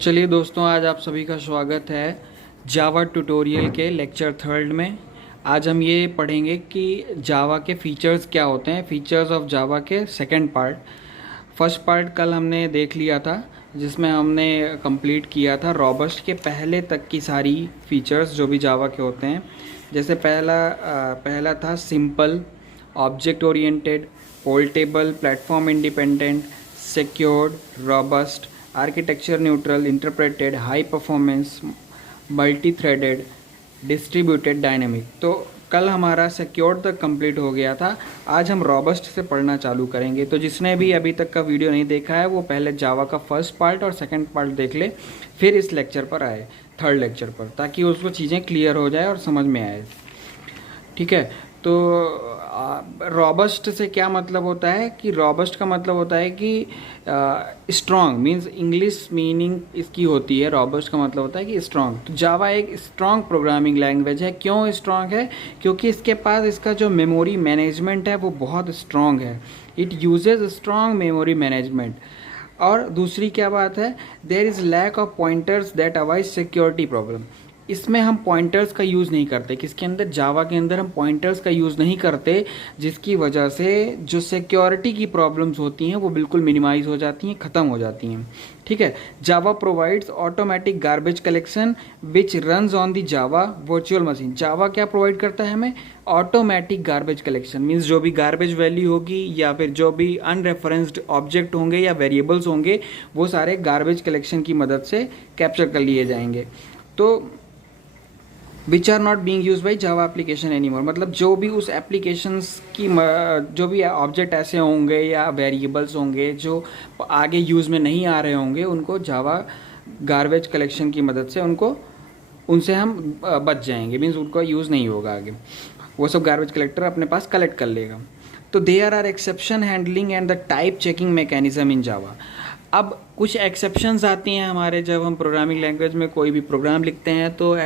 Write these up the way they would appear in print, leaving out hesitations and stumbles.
चलिए दोस्तों, आज आप सभी का स्वागत है जावा ट्यूटोरियल के लेक्चर थर्ड में। आज हम ये पढ़ेंगे कि जावा के फीचर्स क्या होते हैं, फीचर्स ऑफ जावा के सेकंड पार्ट। फर्स्ट पार्ट कल हमने देख लिया था, जिसमें हमने कंप्लीट किया था रोबस्ट के पहले तक की सारी फीचर्स जो भी जावा के होते हैं। जैसे पहला था simple, object oriented, portable, platform independent, secured, robust, architecture neutral, interpreted, high performance, multi threaded, distributed, dynamic. तो कल हमारा सिक्योर्ड तक कंप्लीट हो गया था। आज हम रोबस्ट से पढ़ना चालू करेंगे। तो जिसने भी अभी तक का वीडियो नहीं देखा है वो पहले जावा का फर्स्ट पार्ट और सेकंड पार्ट देख ले, फिर इस लेक्चर पर आए, थर्ड लेक्चर पर, ताकि उसको चीज़ें क्लियर हो जाए और समझ में आए। ठीक है। तो रॉबस्ट से क्या मतलब होता है कि रॉबस्ट का मतलब होता है कि स्ट्रॉन्ग, मींस इंग्लिश मीनिंग इसकी होती है। रॉबस्ट का मतलब होता है कि स्ट्रॉन्ग। तो जावा एक स्ट्रॉन्ग प्रोग्रामिंग लैंग्वेज है। क्यों स्ट्रॉन्ग है? क्योंकि इसके पास इसका जो मेमोरी मैनेजमेंट है वो बहुत स्ट्रॉन्ग है। It uses strong memory management. और दूसरी क्या बात है, there is lack of pointers that avoid security problem. इसमें हम पॉइंटर्स का यूज़ नहीं करते। किसके अंदर? जावा के अंदर हम पॉइंटर्स का यूज़ नहीं करते, जिसकी वजह से जो सिक्योरिटी की प्रॉब्लम्स होती हैं वो बिल्कुल मिनिमाइज हो जाती हैं, ख़त्म हो जाती हैं। ठीक है। Java provides automatic garbage collection which runs on the Java virtual machine. Java क्या प्रोवाइड करता है हमें? ऑटोमेटिक गार्बेज कलेक्शन, मीन्स जो भी गार्बेज वैल्यू होगी या फिर जो भी अनरेफरेंस्ड ऑब्जेक्ट होंगे या वेरिएबल्स होंगे वो सारे गार्बेज कलेक्शन की मदद से कैप्चर कर लिए जाएंगे। तो which are not being use by Java application any more, मतलब जो भी उस एप्लीकेशंस की जो भी ऑब्जेक्ट ऐसे होंगे या वेरिएबल्स होंगे जो आगे यूज़ में नहीं आ रहे होंगे, उनको जावा गार्बेज कलेक्शन की मदद से उनसे हम बच जाएंगे। मीन्स उनका यूज़ नहीं होगा आगे, वो सब गार्बेज कलेक्टर अपने पास कलेक्ट कर लेगा। तो there are exception handling and the type checking mechanism in Java. अब कुछ एक्सेप्शंस आती हैं हमारे, जब हम प्रोग्रामिंग लैंग्वेज में कोई भी प्रोग्राम लिखते हैं तो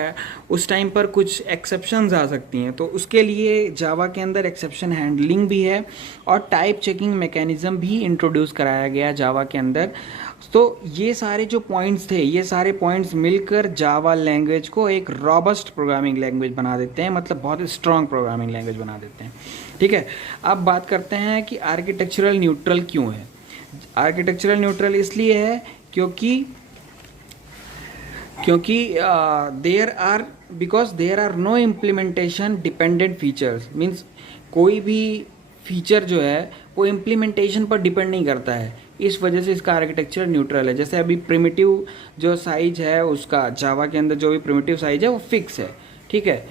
उस टाइम पर कुछ एक्सेप्शंस आ सकती हैं। तो उसके लिए जावा के अंदर एक्सेप्शन हैंडलिंग भी है और टाइप चेकिंग मैकेनिज्म भी इंट्रोड्यूस कराया गया जावा के अंदर। तो ये सारे जो पॉइंट्स थे, ये सारे पॉइंट्स मिलकर जावा लैंग्वेज को एक रॉबस्ट प्रोग्रामिंग लैंग्वेज बना देते हैं, मतलब बहुत स्ट्रॉन्ग प्रोग्रामिंग लैंग्वेज बना देते हैं। ठीक है। अब बात करते हैं कि आर्किटेक्चरल न्यूट्रल क्यों है। आर्किटेक्चरल न्यूट्रल इसलिए है क्योंकि there are no implementation dependent features. Means कोई भी फीचर जो है वो इम्प्लीमेंटेशन पर डिपेंड नहीं करता है, इस वजह से इसका आर्किटेक्चर न्यूट्रल है। जैसे अभी प्रिमिटिव जो साइज है उसका, जावा के अंदर जो भी प्रिमिटिव साइज है वो फिक्स है। ठीक है।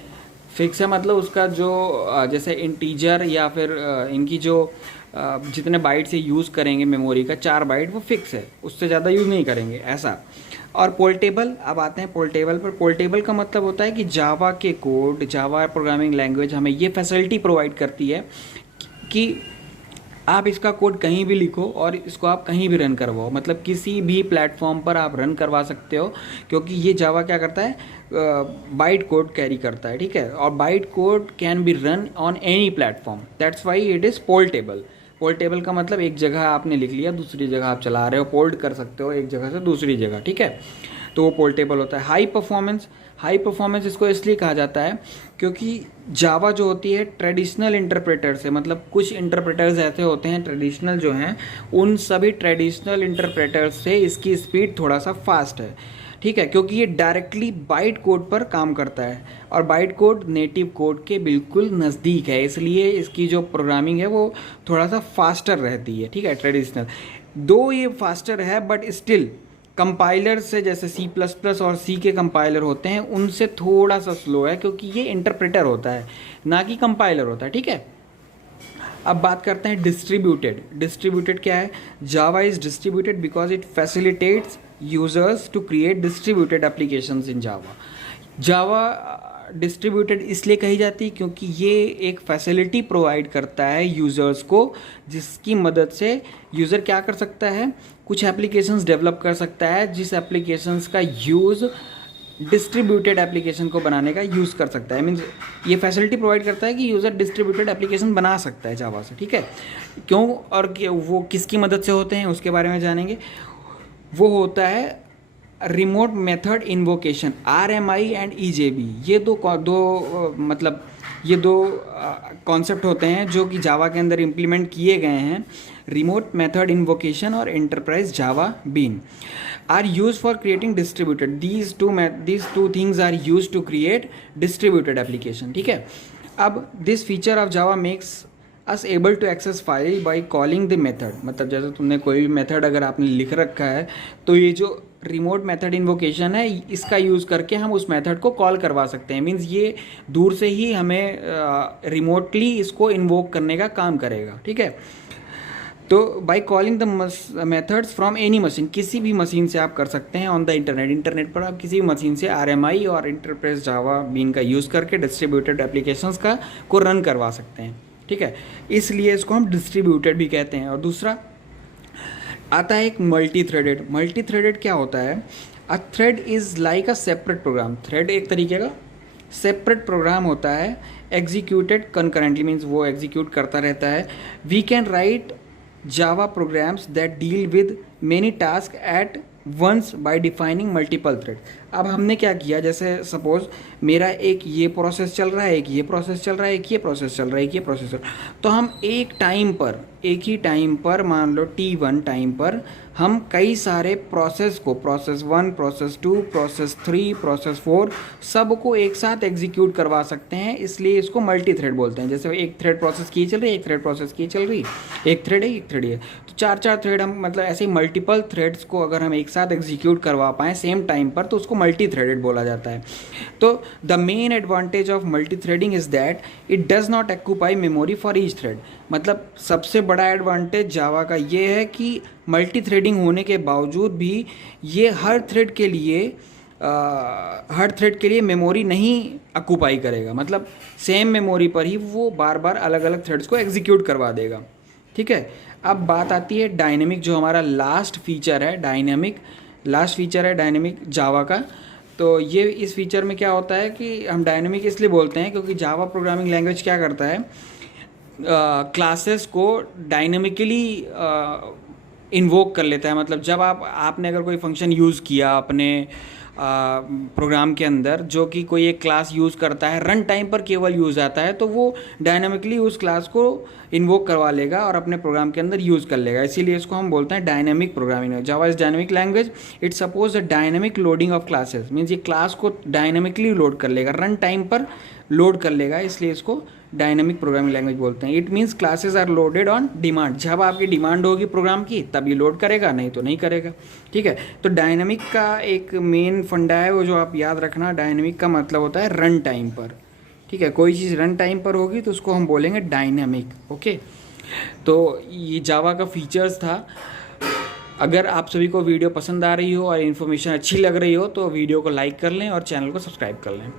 फिक्स है मतलब उसका जो जैसे इंटीजर या फिर इनकी जो जितने बाइट से यूज़ करेंगे मेमोरी का, 4 बाइट, वो फिक्स है, उससे ज़्यादा यूज़ नहीं करेंगे ऐसा। और पोर्टेबल, अब आते हैं पोर्टेबल पर। पोर्टेबल का मतलब होता है कि जावा के कोड, जावा प्रोग्रामिंग लैंग्वेज हमें ये फैसिलिटी प्रोवाइड करती है कि आप इसका कोड कहीं भी लिखो और इसको आप कहीं भी रन करवाओ, मतलब किसी भी प्लेटफॉर्म पर आप रन करवा सकते हो, क्योंकि ये जावा क्या करता है, बाइट कोड कैरी करता है। ठीक है। और byte code can be run on any platform, that's why it is portable. Portable का मतलब एक जगह आपने लिख लिया, दूसरी जगह आप चला रहे हो, पोर्ट कर सकते हो एक जगह से दूसरी जगह। ठीक है। तो वो पोर्टेबल होता है। हाई परफॉर्मेंस, हाई परफॉर्मेंस इसको इसलिए कहा जाता है क्योंकि जावा जो होती है ट्रेडिशनल इंटरप्रेटर से, मतलब कुछ इंटरप्रेटर्स ऐसे होते हैं ट्रेडिशनल जो हैं, उन सभी ट्रेडिशनल इंटरप्रेटर्स से इसकी स्पीड थोड़ा सा फास्ट है। ठीक है। क्योंकि ये डायरेक्टली बाइट कोड पर काम करता है और बाइट कोड नेटिव कोड के बिल्कुल नज़दीक है, इसलिए इसकी जो प्रोग्रामिंग है वो थोड़ा सा फास्टर रहती है। ठीक है। ट्रेडिशनल दो ये फास्टर है, बट स्टिल कंपाइलर से, जैसे C++ और C के कंपाइलर होते हैं, उनसे थोड़ा सा स्लो है, क्योंकि ये इंटरप्रेटर होता है ना कि कंपाइलर होता है। ठीक है। अब बात करते हैं डिस्ट्रीब्यूटेड। डिस्ट्रीब्यूटेड क्या है? Java is distributed because it facilitates users to create distributed applications in Java. Java distributed इसलिए कही जाती है क्योंकि ये एक फैसिलिटी प्रोवाइड करता है यूज़र्स को, जिसकी मदद से यूज़र क्या कर सकता है, कुछ एप्लीकेशंस डेवलप कर सकता है, जिस एप्लीकेशंस का यूज़ डिस्ट्रीब्यूटेड एप्लीकेशन को बनाने का यूज़ कर सकता है। मीन्स ये फैसिलिटी प्रोवाइड करता है कि यूज़र डिस्ट्रीब्यूटेड एप्लीकेशन बना सकता है जावा से। ठीक है। क्यों और वो किसकी मदद से होते हैं उसके बारे में जानेंगे। वो होता है remote method invocation RMI and EJB, ये मतलब ये दो कॉन्सेप्ट होते हैं जो कि जावा के अंदर इम्प्लीमेंट किए गए हैं। रिमोट मेथड इन्वोकेशन और enterprise Java bean are use for creating distributed, these two things are use to create distributed application. ठीक है, अब this feature of Java makes us able to access file by calling the method, मतलब जैसे तुमने कोई भी method अगर आपने लिख रखा है तो ये जो रिमोट मेथड इन्वोकेशन है इसका यूज़ करके हम उस मेथड को कॉल करवा सकते हैं। मीन्स ये दूर से ही हमें रिमोटली इसको इन्वोक करने का काम करेगा। ठीक है, तो by calling the methods from any machine, किसी भी मशीन से आप कर सकते हैं ऑन द इंटरनेट पर आप किसी भी मशीन से RMI और एंटरप्राइज जावा बीन का यूज़ करके डिस्ट्रीब्यूटेड एप्लीकेशंस को रन करवा सकते हैं। ठीक है, इसलिए इसको हम डिस्ट्रीब्यूटेड भी कहते हैं। और दूसरा आता है एक मल्टी थ्रेडेड क्या होता है? A thread is like a separate program. Thread एक तरीके का सेपरेट प्रोग्राम होता है, एग्जीक्यूटेड कंकरेंटली, मीन्स वो एग्जीक्यूट करता रहता है। We can write Java programs that deal with many task at once by defining multiple thread. अब हमने क्या किया, जैसे सपोज मेरा एक ये प्रोसेस चल रहा है, एक ये प्रोसेस चल रहा है, एक ये प्रोसेस चल रहा है, एक ये प्रोसेस चल रहा है, तो हम एक ही टाइम पर मान लो T1 टाइम पर हम कई सारे प्रोसेस को, प्रोसेस 1, प्रोसेस 2, प्रोसेस 3, प्रोसेस 4 सब को एक साथ एग्जीक्यूट करवा सकते हैं, इसलिए इसको मल्टी थ्रेड बोलते हैं। जैसे एक थ्रेड प्रोसेस की चल रही है, एक थ्रेड प्रोसेस की चल रही, एक थ्रेड है, तो चार थ्रेड हम, मतलब ऐसे मल्टीपल थ्रेड्स को अगर हम एक साथ एग्जीक्यूट करवा पाएँ सेम टाइम पर तो उसको मल्टी थ्रेडेड बोला जाता है। तो the main advantage of multi threading is that it does not occupy memory for each thread. मतलब सबसे बड़ा एडवांटेज जावा का ये है कि मल्टी थ्रेडिंग होने के बावजूद भी ये हर थ्रेड के लिए मेमोरी नहीं ऑक्यूपाई करेगा, मतलब सेम मेमोरी पर ही वो बार बार अलग अलग थ्रेड्स को एग्जीक्यूट करवा देगा। ठीक है, अब बात आती है डायनेमिक, जो हमारा लास्ट फीचर है डायनेमिक जावा का। तो ये इस फीचर में क्या होता है कि हम डायनेमिक इसलिए बोलते हैं क्योंकि जावा प्रोग्रामिंग लैंग्वेज क्या करता है, क्लासेस को डायनेमिकली इन्वोक कर लेता है। मतलब जब आपने अगर कोई फंक्शन यूज़ किया अपने प्रोग्राम के अंदर जो कि कोई एक क्लास यूज़ करता है, रन टाइम पर केवल यूज़ आता है, तो वो डायनामिकली उस क्लास को इन्वोक करवा लेगा और अपने प्रोग्राम के अंदर यूज़ कर लेगा। इसीलिए इसको हम बोलते हैं dynamic programming. Java is dynamic language, it suppose the dynamic loading of classes, means ये क्लास को डायनामिकली लोड कर लेगा, रन टाइम पर लोड कर लेगा, इसलिए इसको डायनामिक प्रोग्रामिंग लैंग्वेज बोलते हैं। It means classes are loaded on demand, जब आपकी डिमांड होगी प्रोग्राम की तब ये लोड करेगा, नहीं तो नहीं करेगा। ठीक है, तो डायनामिक का एक मेन फंडा है वो जो आप याद रखना, डायनामिक का मतलब होता है रन टाइम पर। ठीक है, कोई चीज़ रन टाइम पर होगी तो उसको हम बोलेंगे डायनामिक। ओके, तो ये जावा का फीचर्स था। अगर आप सभी को वीडियो पसंद आ रही हो और इन्फॉर्मेशन अच्छी लग रही हो तो वीडियो को लाइक कर लें और चैनल को सब्सक्राइब कर लें।